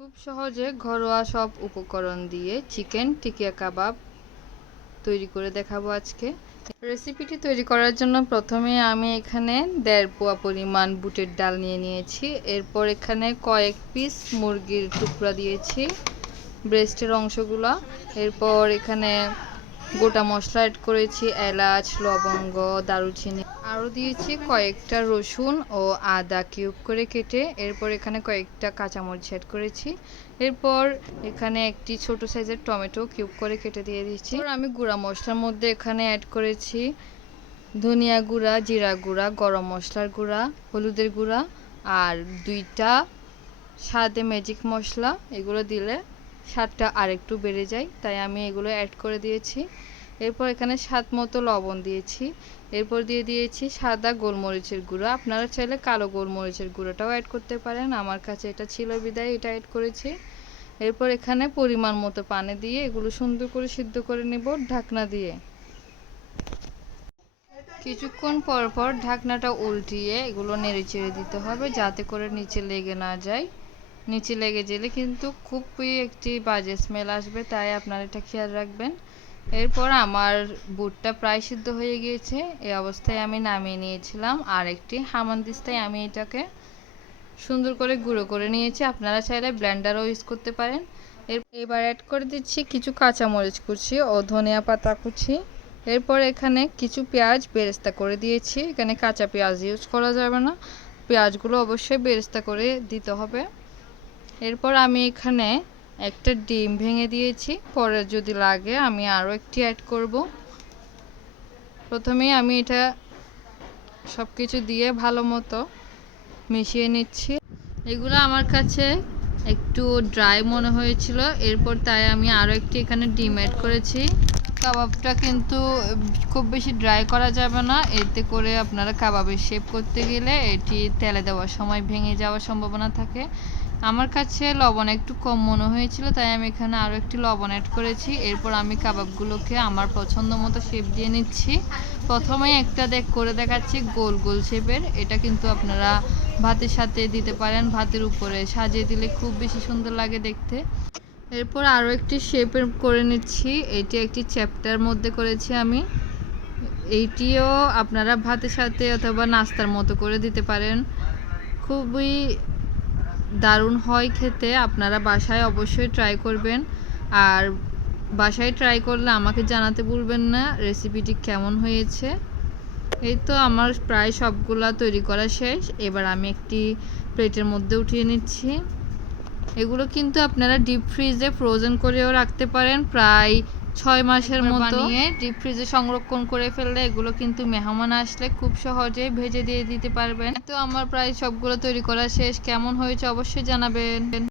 খুব সহজে ঘরোয়া সব উপকরণ দিয়ে চিকেন টিকিয়া কাবাব তৈরি করে দেখাবো আজকে। রেসিপিটি তৈরি করার জন্য প্রথমে আমি এখানে 1.5 পোয়া পরিমাণ বুটের ডাল নিয়ে নিয়েছি। এরপর এখানে কয়েক পিস মুরগির টুকরা দিয়েছি, ব্রেস্টের অংশগুলো। এরপর এখানে গোটা মশলা অ্যাড করেছি, এলাচ, লবঙ্গ, দারুচিনি। আরও দিয়েছি কয়েকটা রসুন ও আদা কিউব করে কেটে। এরপর এখানে কয়েকটা কাঁচামরিচ অ্যাড করেছি। এরপর এখানে একটি ছোট সাইজের টমেটো কিউব করে কেটে দিয়ে দিচ্ছি। আমি গুঁড়া মশলার মধ্যে এখানে অ্যাড করেছি ধনিয়া গুঁড়া, জিরা গুঁড়া, গরম মশলার গুঁড়া, হলুদের গুঁড়া আর 2টা স্বাদে ম্যাজিক মশলা। এগুলো দিলে স্বাদটা আরেকটু বেড়ে যায়, তাই আমি এগুলো অ্যাড করে দিয়েছি। এরপর এখানে স্বাদ মতো লবণ দিয়েছি। এরপর দিয়ে দিয়েছি সাদা গোলমরিচের গুঁড়ো। আপনারা চাইলে কালো গোলমরিচের গুঁড়োটাও অ্যাড করতে পারেন, আমার কাছে এটা ছিল বিদায় এটা অ্যাড করেছি। এরপর এখানে পরিমাণ মতো পানি দিয়ে এগুলো সুন্দর করে সিদ্ধ করে নেব ঢাকনা দিয়ে। কিছুক্ষণ পর পর ঢাকনাটা উল্টিয়ে এগুলো নেড়ে চেড়ে দিতে হবে, যাতে করে নিচে লেগে না যায়। নিচে লেগে গেলে কিন্তু খুবই একটি বাজে স্মেল আসবে, তাই আপনারা এটা খেয়াল রাখবেন। এরপর আমার বুটটা প্রায় সিদ্ধ হয়ে গিয়েছে। এই অবস্থায় আমি নামিয়ে নিয়েছিলাম। আর একটি হামানদিস্তায় আমি এটাকে সুন্দর করে গুঁড়ো করে নিয়েছি। আপনারা চাইলে ব্লেন্ডারও ইউজ করতে পারেন। এবার অ্যাড করে দিচ্ছি কিছু কাঁচামরিচ কুচি ও ধনিয়া পাতা কুচি। এরপর এখানে কিছু পেঁয়াজ বেরেস্তা করে দিয়েছি। এখানে কাঁচা পেঁয়াজ ইউজ করা যাবে না, পেঁয়াজগুলো অবশ্যই বেরেস্তা করে দিতে হবে। এরপর আমি এখানে একটা ডিম ভেঙে দিয়েছি, পরে যদি লাগে আমি আরও একটি অ্যাড করব। প্রথমেই আমি এটা সব কিছু দিয়ে ভালো মতো মিশিয়ে নিচ্ছি। এগুলো আমার কাছে একটু ড্রাই মনে হয়েছিল, এরপর তাই আমি আরও একটি এখানে ডিম অ্যাড করেছি। কাবাবটা কিন্তু খুব বেশি ড্রাই করা যাবে না, এতে করে আপনারা কাবাবের শেপ করতে গেলে এটি তেলে দেওয়ার সময় ভেঙে যাওয়ার সম্ভাবনা থাকে। আমার কাছে লবণ একটু কম মনে হয়েছিল, তাই আমি এখানে আরও একটি লবণ অ্যাড করেছি। এরপর আমি কাবাবগুলোকে আমার পছন্দ মতো শেপ দিয়ে নিচ্ছি। প্রথমেই একটা করে দেখাচ্ছি গোল গোল শেপের। এটা কিন্তু আপনারা ভাতের সাথে দিতে পারেন, ভাতের উপরে সাজিয়ে দিলে খুব বেশি সুন্দর লাগে দেখতে। এরপর আরও একটি শেপের করে নিচ্ছি। এটি একটি চ্যাপ্টার মধ্যে করেছি আমি। এইটিও আপনারা ভাতের সাথে অথবা নাস্তার মতো করে দিতে পারেন, খুবই দারুণ হয় খেতে। আপনারা বাসায় অবশ্যই ট্রাই করবেন, আর বাসায় ট্রাই করলে আমাকে জানাতে ভুলবেন না রেসিপিটি কেমন হয়েছে। এই তো আমার প্রায় সবগুলা তৈরি করা শেষ। এবার আমি একটি প্লেটের মধ্যে উঠিয়ে নিচ্ছি। এগুলো কিন্তু আপনারা ডিপ ফ্রিজে ফ্রোজেন করেও রাখতে পারেন, প্রায় 6 মাসের মতো নিয়ে ডিপ ফ্রিজে সংরক্ষণ করে ফেললে এগুলো কিন্তু মেহমান আসলে খুব সহজেই ভেজে দিয়ে দিতে পারবেন। তো আমার প্রায় সবগুলো তৈরি করা শেষ। কেমন হয়েছে অবশ্যই জানাবেন।